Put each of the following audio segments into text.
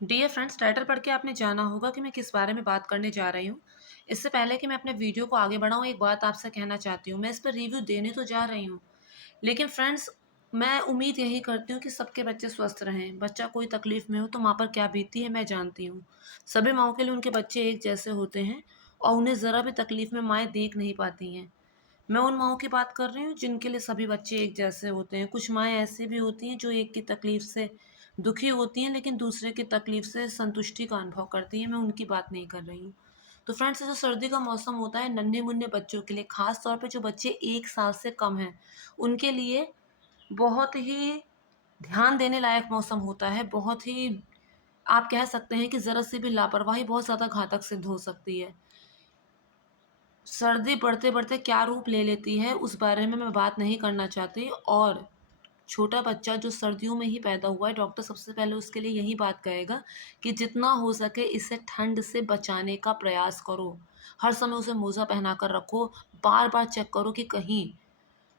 Dear friends, title पढ़ के आपने जाना होगा कि मैं किस बारे में बात करने जा रही हूँ। इससे पहले कि मैं अपने वीडियो को आगे बढ़ाऊँ, एक बात आपसे कहना चाहती हूँ। मैं इस पर रिव्यू देने तो जा रही हूँ, लेकिन फ्रेंड्स, मैं उम्मीद यही करती हूँ कि सबके बच्चे स्वस्थ रहें। बच्चा कोई तकलीफ़ में हो तो माँ पर क्या बीतती है मैं जानती हूँ। सभी माँओं के लिए उनके बच्चे एक जैसे होते हैं और उन्हें ज़रा भी तकलीफ़ में माएँ देख नहीं पाती हैं। मैं उन माँओं की बात कर रही हूँ जिनके लिए सभी बच्चे एक जैसे होते हैं। कुछ माएँ ऐसी भी होती हैं जो एक की तकलीफ़ से दुखी होती हैं, लेकिन दूसरे की तकलीफ़ से संतुष्टि का अनुभव करती हैं। मैं उनकी बात नहीं कर रही हूँ। तो फ्रेंड्स, ये जो सर्दी का मौसम होता है नन्हे-मुन्ने बच्चों के लिए, ख़ास तौर पे जो बच्चे 1 साल से कम हैं, उनके लिए बहुत ही ध्यान देने लायक मौसम होता है। बहुत ही, आप कह सकते हैं कि ज़रा-सी भी लापरवाही बहुत ज़्यादा घातक सिद्ध हो सकती है। सर्दी बढ़ते-बढ़ते क्या रूप ले लेती है, उस बारे में मैं बात नहीं करना चाहती। और छोटा बच्चा जो सर्दियों में ही पैदा हुआ है, डॉक्टर सबसे पहले उसके लिए यही बात कहेगा कि जितना हो सके इसे ठंड से बचाने का प्रयास करो। हर समय उसे मोज़ा पहना कर रखो, बार-बार चेक करो कि कहीं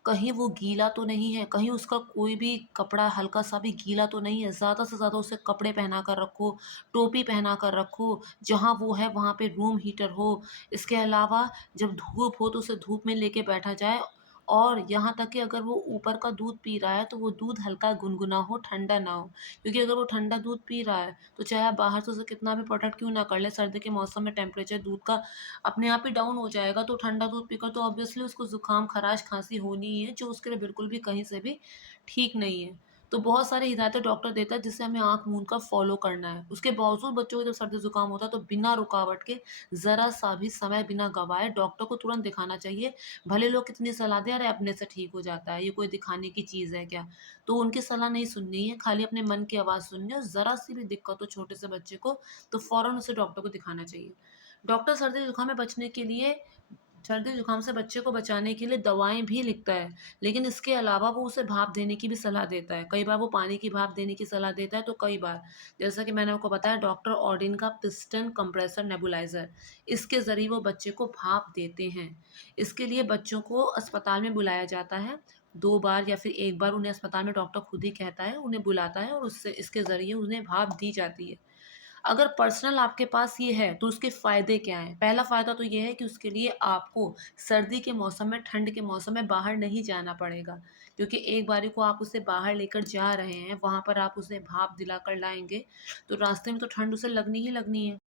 कहीं वो गीला तो नहीं है, कहीं उसका कोई भी कपड़ा हल्का-सा भी गीला तो नहीं है। ज़्यादा से ज़्यादा उसे कपड़े पहना कर रखो, टोपी पहना कर रखो, जहाँ वो है वहाँ पे रूम हीटर हो। इसके अलावा जब धूप हो तो उसे धूप में लेके बैठा जाए, और यहाँ तक कि अगर वो ऊपर का दूध पी रहा है तो वो दूध हल्का गुनगुना हो, ठंडा ना हो। क्योंकि अगर वो ठंडा दूध पी रहा है तो चाहे आप बाहर से उसे कितना भी प्रोटेक्ट क्यों ना कर लें, सर्दी के मौसम में टेम्परेचर दूध का अपने आप ही डाउन हो जाएगा, तो ठंडा दूध पीकर तो ऑब्वियसली उसको ज़ुकाम, खराश, खाँसी होनी ही है, जो उसके लिए बिल्कुल भी कहीं से भी ठीक नहीं है। तो बहुत सारी हिदायतें डॉक्टर देता है जिसे हमें आँख मूंद कर फ़ॉलो करना है। उसके बावजूद बच्चों को जब सर्दी-ज़ुकाम होता है तो बिना रुकावट के, ज़रा-सा भी समय बिना गँवाए डॉक्टर को तुरंत दिखाना चाहिए। भले लोग कितनी सलाह दें, "अरे! अपने से ठीक हो जाता है, ये कोई दिखाने की चीज़ है क्या?" तो उनकी सलाह नहीं सुननी है, खाली अपने मन की आवाज़ सुननी है, और ज़रा-सी भी दिक्कत हो छोटे से बच्चे को, तो फ़ौरन उसे डॉक्टर को दिखाना चाहिए। डॉक्टर सर्दी-जुकाम में बचने के लिए, सर्दी-जुकाम से बच्चे को बचाने के लिए दवाएँ भी लिखता है, लेकिन इसके अलावा वो उसे भाप देने की भी सलाह देता है। कई बार वो पानी की भाप देने की सलाह देता है, तो कई बार, जैसा कि मैंने आपको बताया, डॉक्टर ऑर्डिन का पिस्टन कंप्रेसर नेबुलाइज़र, इसके ज़रिए वो बच्चे को भाप देते हैं। इसके लिए बच्चों को अस्पताल में बुलाया जाता है, 2 बार या फिर 1 बार उन्हें अस्पताल में डॉक्टर खुद ही कहता है, उन्हें बुलाता है और उससे इसके ज़रिए उन्हें भाप दी जाती है। अगर पर्सनल आपके पास ये है तो उसके फ़ायदे क्या हैं? पहला फ़ायदा तो ये है कि उसके लिए आपको सर्दी के मौसम में, ठंड के मौसम में बाहर नहीं जाना पड़ेगा। क्योंकि एक बारी को आप उसे बाहर लेकर जा रहे हैं, वहाँ पर आप उसे भाप दिलाकर लाएँगे, तो रास्ते में तो ठंड उसे लगनी ही लगनी है।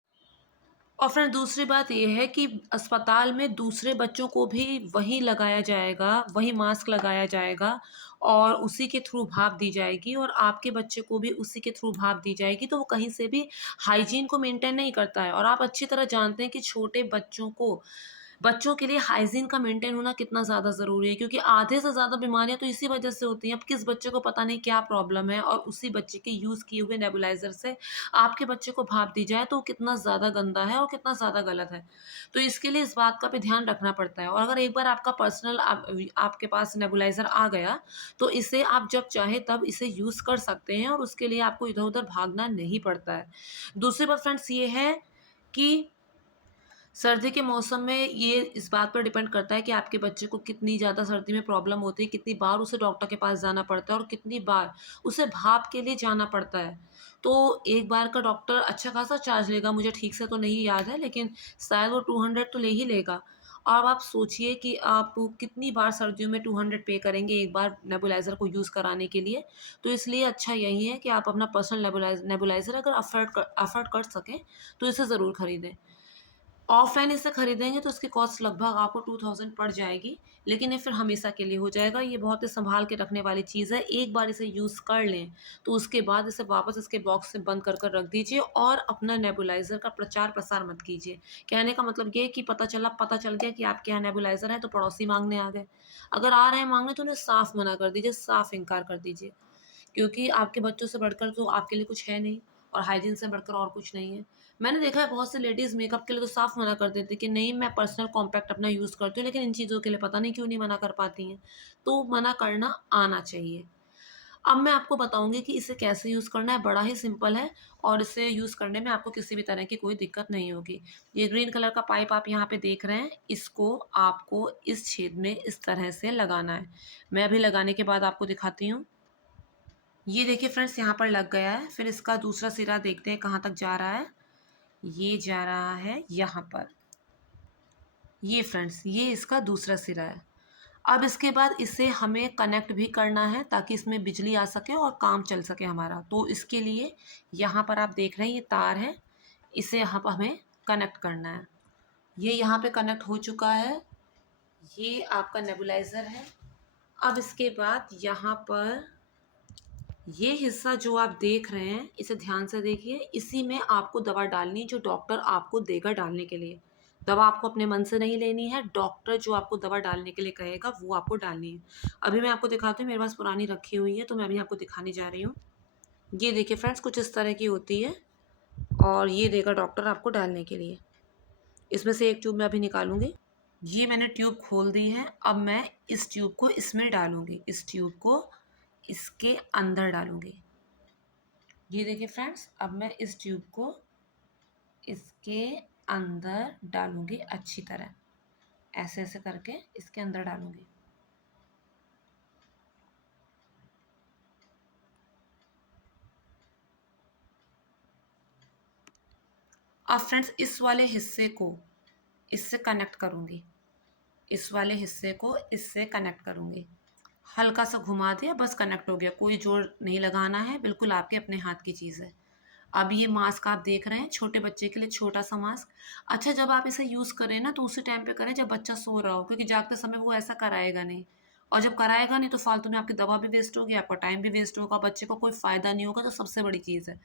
और फिर दूसरी बात ये है कि अस्पताल में दूसरे बच्चों को भी वही लगाया जाएगा, वही मास्क लगाया जाएगा और उसी के थ्रू भाप दी जाएगी, और आपके बच्चे को भी उसी के थ्रू भाप दी जाएगी, तो वो कहीं से भी हाइजीन को मेंटेन नहीं करता है। और आप अच्छी तरह जानते हैं कि छोटे बच्चों के लिए हाइजीन का मेंटेन होना कितना ज़्यादा ज़रूरी है, क्योंकि आधे से ज़्यादा बीमारियाँ तो इसी वजह से होती हैं। अब किस बच्चे को पता नहीं क्या प्रॉब्लम है, और उसी बच्चे के यूज़ किए हुए नेबुलाइज़र से आपके बच्चे को भाप दी जाए, तो वो कितना ज़्यादा गंदा है और कितना ज़्यादा गलत है। तो इसके लिए इस बात का भी ध्यान रखना पड़ता है, और अगर एक बार आपका पर्सनल आपके पास नेबुलाइज़र आ गया, तो इसे आप जब चाहे तब इसे यूज़ कर सकते हैं, और उसके लिए आपको इधर-उधर भागना नहीं पड़ता है। दूसरी बात फ्रेंड्स ये है कि सर्दी के मौसम में ये इस बात पर डिपेंड करता है कि आपके बच्चे को कितनी ज़्यादा सर्दी में प्रॉब्लम होती है, कितनी बार उसे डॉक्टर के पास जाना पड़ता है और कितनी बार उसे भाप के लिए जाना पड़ता है। तो एक बार का डॉक्टर अच्छा खासा चार्ज लेगा, मुझे ठीक से तो नहीं याद है, लेकिन शायद वो 200 तो ले ही लेगा। और अब आप सोचिए कि आप कितनी बार सर्दियों में 200 पे करेंगे एक बार नेबुलाइज़र को यूज़ कराने के लिए। तो इसलिए अच्छा यही है कि आप अपना पर्सनल नेबुलाइज़र अगर अफ़ोर्ड कर सकें, तो इसे ज़रूर खरीदें। ऑफ़लाइन इसे खरीदेंगे तो इसकी कॉस्ट लगभग आपको 2000 पड़ जाएगी, लेकिन ये फिर हमेशा के लिए हो जाएगा। ये बहुत ही सँभाल के रखने वाली चीज़ है। एक बार इसे यूज़ कर लें, तो उसके बाद इसे वापस इसके बॉक्स से बंद कर रख दीजिए, और अपना नेबुलाइज़र का प्रचार-प्रसार मत कीजिए। कहने का मतलब ये है कि पता चल गया कि आपके यहाँ नेबुलाइज़र है, तो पड़ोसी माँगने आ गए। अगर आ रहे हैं माँगने, तो उन्हें साफ़ मना कर दीजिए, साफ़ इनकार कर दीजिए। क्योंकि आपके बच्चों से बढ़कर तो आपके लिए कुछ है नहीं, और हाइजीन से बढ़कर और कुछ नहीं है। मैंने देखा है बहुत सी लेडीज़ मेकअप के लिए तो साफ मना कर देती हैं कि नहीं, मैं पर्सनल कॉम्पैक्ट अपना यूज़ करती हूँ, लेकिन इन चीज़ों के लिए पता नहीं क्यों नहीं मना कर पाती हैं। तो मना करना आना चाहिए। अब मैं आपको बताऊँगी कि इसे कैसे यूज़ करना है, बड़ा ही सिंपल है, और इसे यूज़ करने में आपको किसी भी तरह की कोई दिक्कत नहीं होगी। ये ग्रीन कलर का पाइप आप यहाँ पे देख रहे हैं, इसको आपको इस छेद में इस तरह से लगाना है। मैं अभी लगाने के बाद आपको दिखाती हूँ। ये देखिए फ्रेंड्स यहाँ पर लग गया है। फिर इसका दूसरा सिरा देखते हैं कहाँ तक जा रहा है। ये जा रहा है यहाँ पर। ये फ्रेंड्स ये इसका दूसरा सिरा है। अब इसके बाद इसे हमें कनेक्ट भी करना है ताकि इसमें बिजली आ सके और काम चल सके हमारा। तो इसके लिए यहाँ पर आप देख रहे हैं ये तार है, इसे यहाँ पर हमें कनेक्ट करना है। ये यहाँ पे कनेक्ट हो चुका है। ये आपका नेबुलाइज़र है। अब इसके बाद यहाँ पर ये हिस्सा जो आप देख रहे हैं इसे ध्यान से देखिए। इसी में आपको दवा डालनी जो डॉक्टर आपको देगा डालने के लिए। दवा आपको अपने मन से नहीं लेनी है, डॉक्टर जो आपको दवा डालने के लिए कहेगा वो आपको डालनी है। अभी मैं आपको दिखाती हूँ, मेरे पास पुरानी रखी हुई है तो मैं अभी आपको दिखाने जा रही हूँ। ये देखिए फ्रेंड्स कुछ इस तरह की होती है और ये देगा डॉक्टर आपको डालने के लिए। इसमें से एक ट्यूब मैं अभी निकालूंगी। ये मैंने ट्यूब खोल दी है। अब मैं इस ट्यूब को इसमें डालूंगी, इस ट्यूब को इसके अंदर डालूंगी। ये देखिए फ्रेंड्स अब मैं इस ट्यूब को इसके अंदर डालूंगी अच्छी तरह, ऐसे ऐसे करके इसके अंदर डालूंगी। अब फ्रेंड्स इस वाले हिस्से को इससे कनेक्ट करूंगी, इस वाले हिस्से को इससे कनेक्ट करूंगी। हल्का सा घुमा दिया, बस कनेक्ट हो गया। कोई जोर नहीं लगाना है, बिल्कुल आपके अपने हाथ की चीज़ है। अब ये मास्क आप देख रहे हैं छोटे बच्चे के लिए, छोटा सा मास्क। अच्छा जब आप इसे यूज़ करें ना तो उसी टाइम पे करें जब बच्चा सो रहा हो, क्योंकि जागते समय वो ऐसा कराएगा नहीं। और जब कराएगा नहीं तो फालतू में आपकी दवा भी वेस्ट होगी, आपका टाइम भी वेस्ट होगा, बच्चे को कोई फ़ायदा नहीं होगा, तो सबसे बड़ी चीज़ है।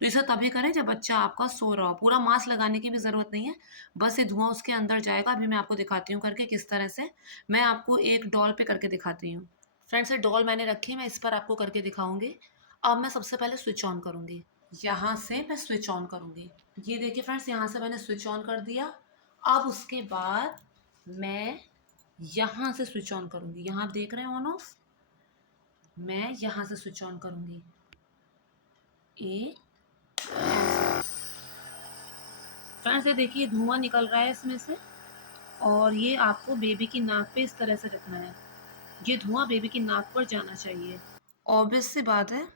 तो इसे तभी करें जब बच्चा आपका सो रहा हो। पूरा मास्क लगाने की भी ज़रूरत नहीं है, बस ये धुआं उसके अंदर जाएगा। अभी मैं आपको दिखाती हूँ करके किस तरह से। मैं आपको एक डॉल पे करके दिखाती हूँ। फ्रेंड्स ये डॉल मैंने रखी है, मैं इस पर आपको करके दिखाऊंगी। अब मैं सबसे पहले स्विच ऑन करूंगी, यहाँ से मैं स्विच ऑन करूंगी। ये देखिए फ्रेंड्स यहाँ से मैंने स्विच ऑन कर दिया। अब उसके बाद मैं यहाँ से स्विच ऑन करूंगी, यहाँ आप देख रहे हैं ऑन ऑफ। मैं यहाँ से स्विच ऑन करूंगी, ए फ्रेंड्स ये देखिए धुआं निकल रहा है इसमें से। और ये आपको बेबी की नाक पे इस तरह से रखना है, ये धुआं बेबी की नाक पर जाना चाहिए। ऑब्वियस सी बात है,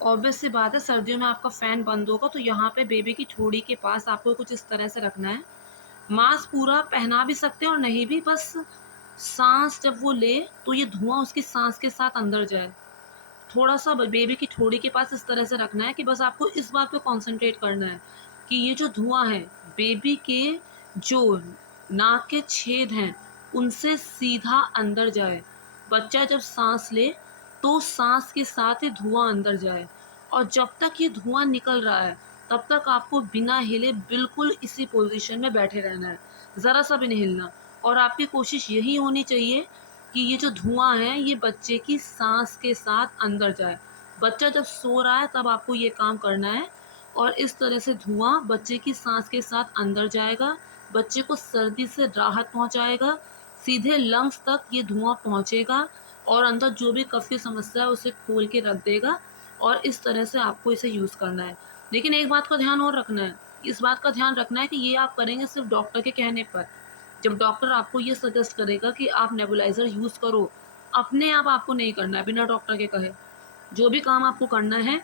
ऑब्वियस सी बात है, सर्दियों में आपका फ़ैन बंद होगा तो यहाँ पे बेबी की ठोड़ी के पास आपको कुछ इस तरह से रखना है। मास्क पूरा पहना भी सकते हैं और नहीं भी, बस सांस जब वो ले तो ये धुआं उसकी सांस के साथ अंदर जाए। थोड़ा सा बेबी की ठोड़ी के पास इस तरह से रखना है कि बस आपको इस बात पे कंसंट्रेट करना है कि ये जो धुआं है बेबी के जो नाक के छेद हैं उनसे सीधा अंदर जाए। बच्चा जब सांस ले तो सांस के साथ ही धुआं अंदर जाए। और जब तक ये धुआं निकल रहा है तब तक आपको बिना हिले बिल्कुल इसी पोजीशन में बैठे रहना है, ज़रा सा भी नहीं हिलना। और आपकी कोशिश यही होनी चाहिए कि ये जो धुआं है ये बच्चे की सांस के साथ अंदर जाए। बच्चा जब सो रहा है तब आपको ये काम करना है। और इस तरह से धुआं बच्चे की सांस के साथ अंदर जाएगा, बच्चे को सर्दी से राहत पहुंचाएगा, सीधे लंग्स तक ये धुआं पहुंचेगा और अंदर जो भी कफ की समस्या है उसे खोल के रख देगा। और इस तरह से आपको इसे यूज़ करना है। लेकिन एक बात का ध्यान और रखना है, इस बात का ध्यान रखना है कि ये आप करेंगे सिर्फ डॉक्टर के कहने पर। जब डॉक्टर आपको ये सजेस्ट करेगा कि आप नेबुलाइज़र यूज़ करो, अपने आप आपको नहीं करना है बिना डॉक्टर के कहे। जो भी काम आपको करना है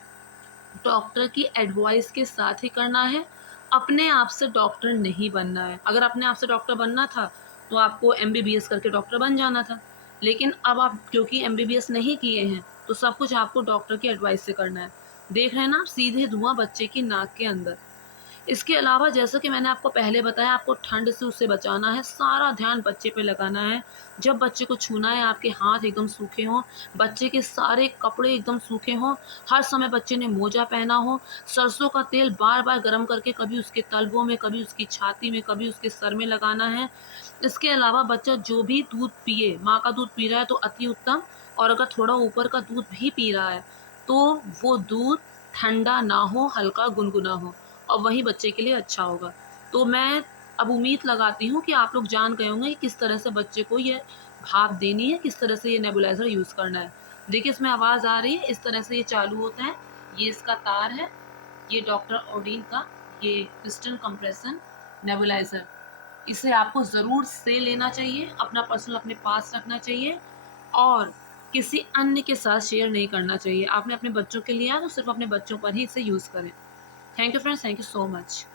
डॉक्टर की एडवाइस के साथ ही करना है। अपने आप से डॉक्टर नहीं बनना है। अगर अपने आप से डॉक्टर बनना था तो आपको एमबीबीएस करके डॉक्टर बन जाना था। लेकिन अब आप क्योंकि एमबीबीएस नहीं किए हैं तो सब कुछ आपको डॉक्टर की एडवाइस से करना है। देख रहे हैं ना आप, सीधे धुआं बच्चे की नाक के अंदर। इसके अलावा जैसा कि मैंने आपको पहले बताया, आपको ठंड से उसे बचाना है, सारा ध्यान बच्चे पे लगाना है। जब बच्चे को छूना है आपके हाथ एकदम सूखे हों, बच्चे के सारे कपड़े एकदम सूखे हों, हर समय बच्चे ने मोजा पहना हो, सरसों का तेल बार-बार गरम करके कभी उसके तलवों में, कभी उसकी छाती में, कभी उसके सर में लगाना है। इसके अलावा बच्चा जो भी दूध पिए, माँ का दूध पी रहा है तो अति उत्तम, और अगर थोड़ा ऊपर का दूध भी पी रहा है तो वो दूध ठंडा ना हो, हल्का गुनगुना हो, और वही बच्चे के लिए अच्छा होगा। तो मैं अब उम्मीद लगाती हूँ कि आप लोग जान गए होंगे कि किस तरह से बच्चे को ये भाप देनी है, किस तरह से ये नेबुलाइज़र यूज़ करना है। देखिए इसमें आवाज़ आ रही है, इस तरह से ये चालू होता है। ये इसका तार है, ये डॉक्टर ओडिन का ये पिस्टन कंप्रेशन नेबुलाइज़र। इसे आपको ज़रूर से लेना चाहिए, अपना पर्सनल अपने पास रखना चाहिए। और किसी अन्य के साथ शेयर नहीं करना चाहिए। आपने अपने बच्चों के लिए लिया है तो सिर्फ़ अपने बच्चों पर ही इसे यूज़ करें। Thank you friends, thank you so much.